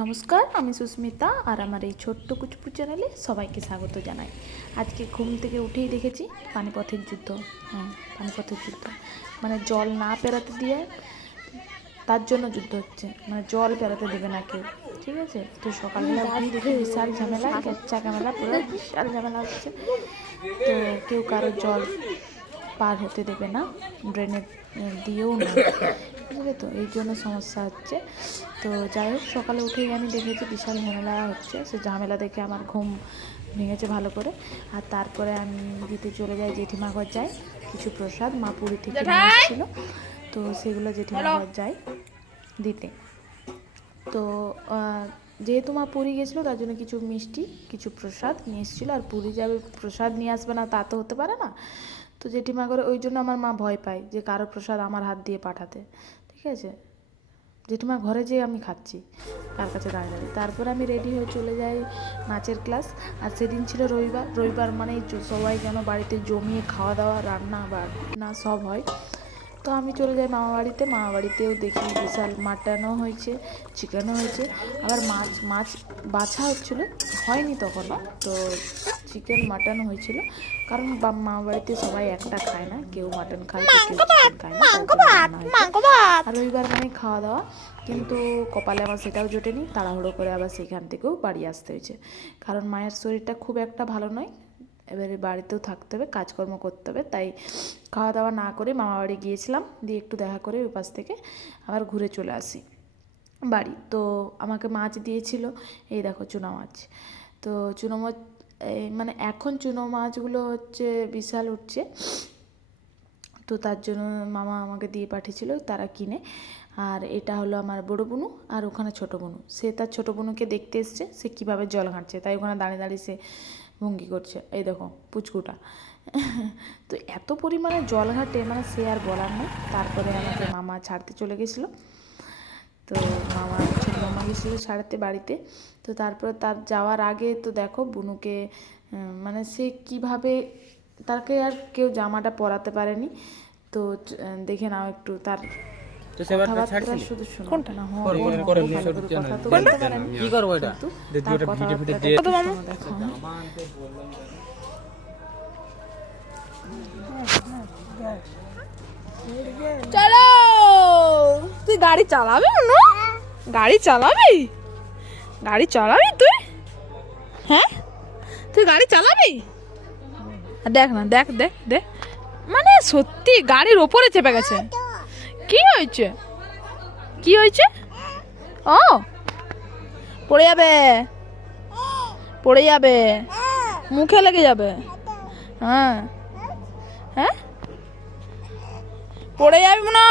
নমস্কার আমি সুস্মিতা আর আমার এই ছোট্ট কুচপু চ্যানেলে সবাইকে স্বাগত জানাই। আজকে ঘুম থেকে উঠেই দেখেছি পানিপথের যুদ্ধ। হ্যাঁ পানিপথের যুদ্ধ। মানে জল না পেরাতে দিয়ে তার জন্য যুদ্ধ হচ্ছে। মানে জল পেরাতে দেবে না কেউ। ঠিক আছে? তো সকালবেলা উঠেই দেখি বিশাল ঝামেলা কেচ্চা ঝামেলা পুরো বিশাল ঝামেলা হচ্ছে। তো কেউ কারও জল পার হতে দেবে না ড্রেনে দিয়েও না। বুঝলে তো? এই জন্য সমস্যা হচ্ছে। তো যাই হোক সকালে উঠেই আমি দেখেছি বিশাল ঝামেলা হচ্ছে। সে ঝামেলা দেখে আমার ঘুম ভেঙেছে ভালো করে। আর তারপরে আমি দিতে চলে যাই জেঠিমা ঘর যাই। কিছু প্রসাদ মা পুরী থেকে নিয়ে এসেছিল তো সেগুলো জেঠিমা ঘর যাই দিতে। তো যেহেতু মা পুরী গেছিল তার জন্য কিছু মিষ্টি কিছু প্রসাদ নিয়ে এসেছিল। আর পুরী যাবে প্রসাদ নিয়ে আসবে না তা তো হতে পারে না। তো জেঠিমা করে ওই জন্য আমার মা ভয় পায় যে কারও প্রসাদ আমার হাত দিয়ে পাঠাতে। ঠিক আছে? জেঠিমা ঘরে যেয়ে আমি খাচ্ছি, তার কাছে দাঁড়িয়ে দাঁড়িয়ে। তারপর আমি রেডি হয়ে চলে যাই নাচের ক্লাস আর সেদিন ছিল রবিবার রবিবার মানে সবাই যেন বাড়িতে জমিয়ে খাওয়া দাওয়া, রান্না বা না সব হয়। তো আমি চলে যাই মামা বাড়িতে, মামা বাড়িতেও দেখি বিশাল মাটনও হয়েছে চিকেনও হয়েছে। আবার মাছ মাছ বাছা হচ্ছিল, হয়নি তখন। তো চিকেন মাটন হয়েছিল। কারণ বা- মামা বাড়িতে সবাই একটা খায় না কেউ মাটন খায় কেউ চিকেন না। আর রবিবার মানে খাওয়া দাওয়া কিন্তু কপালে আমার সেটাও জোটেনি তাড়াহুড়ো করে আবার সেখান থেকেও বাড়ি আসতে হয়েছে। কারণ মায়ের শরীরটা খুব একটা ভালো নয় এবারে বাড়িতেও থাকতে হবে কাজকর্ম করতে হবে তাই খাওয়া দাওয়া না করে মামা বাড়ি গিয়েছিলাম দিয়ে একটু দেখা করে ওই পাশ থেকে আবার ঘুরে চলে আসি বাড়ি। তো আমাকে মাছ দিয়েছিল এই দেখো চুনো মাছ। তো চুনো মাছ মানে এখন চুনো মাছগুলো হচ্ছে বিশাল উঠছে। তো তার জন্য মামা আমাকে দিয়ে পাঠিয়েছিল, তারা কিনে। আর এটা হলো আমার বড় বোনু আর ওখানে ছোটো বোনু। সে তার ছোটো বোনুকে দেখতে এসছে, সে কীভাবে জল ঘাঁটছে। তাই ওখানে দাঁড়িয়ে দাঁড়িয়ে সে ভঙ্গি করছে। এই দেখো, পুচকুটা। তো এত পরিমাণে জল ঘাটে মানে সে আর বলার নেই। তারপরে আমাকে মামা ছাড়তে চলে গেছিল। তো মামা মামা গেছিল ছাড়তে বাড়িতে। তো তারপর তার যাওয়ার আগে তো দেখো বুনুকে মানে সে কীভাবে তাকে আর কেউ জামাটা পরাতে পারেনি। তো দেখে নাও একটু তার চলো! তুই গাড়ি চালাবি না গাড়ি চালাবি? গাড়ি চালাবি তুই? হ্যাঁ? তুই গাড়ি চালাবি? দেখ না, দেখ দেখ দেখ। মানে সত্যি গাড়ির ওপরে চেপে গেছে। কি হয়েছে? কি হয়েছে? ও, পড়ে যাবে। পড়ে যাবে। মুখে লেগে যাবে। হ্যাঁ। হ্যাঁ? পড়ে যাবি মনে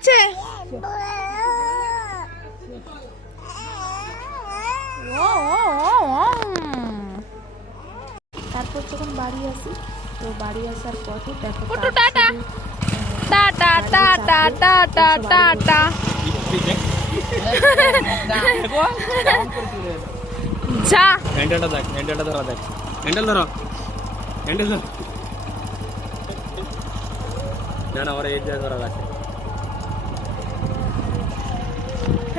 আছে? ও, ও, ও, ও। তারপর যখন বাড়ি আসি তো বাড়ি আসার পথে দেখো tata. Tata tata tata tata যা। হ্যান্ডেলটা দেখ হ্যান্ডেলটা ধরা দেখ। হ্যান্ডেল ধরো। হ্যান্ডেল ধরো। না না ওরা এই জায়গায় ধরা আছে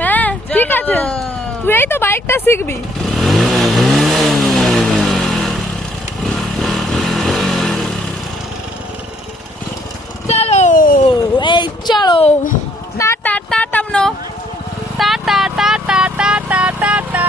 হ্যাঁ ঠিক আছে। তুই এই তো বাইকটা শিখবি। চলো এই চলো। Tata tata tata tata tata tata